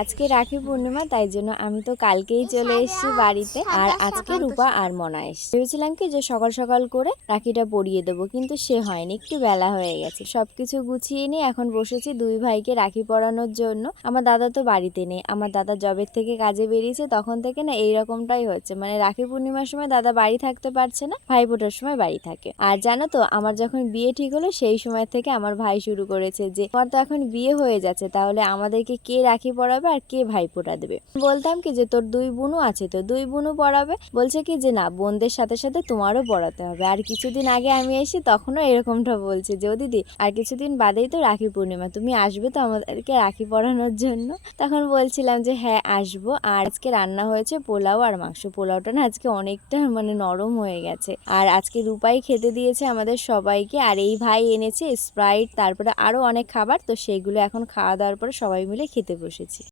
আজকে রাখি পূর্ণিমা, তাই জন্য আমি তো কালকেই চলে এসেছি বাড়িতে। আর আজকে রূপা আর মনা এসছে। ভেবেছিলাম কি যে সকাল সকাল করে রাখিটা পরিয়ে দেবো, কিন্তু সে হয়নি, একটু বেলা হয়ে গেছে। সবকিছু গুছিয়ে নিয়ে এখন বসেছি দুই ভাইকে রাখি পরানোর জন্য। আমার দাদা তো বাড়িতে নেই, আমার দাদা জবের থেকে কাজে বেরিয়েছে, তখন থেকে না এইরকমটাই হচ্ছে। মানে রাখি পূর্ণিমার সময় দাদা বাড়ি থাকতে পারছে না, ভাইফোঁটার সময় বাড়ি থাকে। আর জানো তো, আমার যখন বিয়ে ঠিক হলো সেই সময় থেকে আমার ভাই শুরু করেছে যে আমার তো এখন বিয়ে হয়ে যাচ্ছে, তাহলে আমাদেরকে কে রাখি পরাবে আর কে ভাইফোঁটা দেবে। বলতাম কি যে তোর দুই বোনও আছে, তো দুই বোনও পরাবে। বলছে কি যে না, বোনদের সাথে সাথে তোমারও পরাতে হবে। আর কিছুদিন আগে আমি এসে তখনও এরকমটা বলছে যে ও দিদি, আর কিছুদিন বাদেই তো রাখি পূর্ণিমা, তুমি আসবে তো আমাদেরকে রাখি পরানোর জন্য? তখন বলছিলাম যে হ্যাঁ আসবো। আর আজকে রান্না হয়েছে পোলাও আর মাংস। পোলাওটা না আজকে অনেকটা মানে নরম হয়ে গেছে। আর আজকে রূপাই খেতে দিয়েছে আমাদের সবাইকে। আর এই ভাই এনেছে স্প্রাইট, তারপরে আরো অনেক খাবার, তো সেগুলো এখন খাওয়া দাওয়ার পরে সবাই মিলে খেতে বসেছি।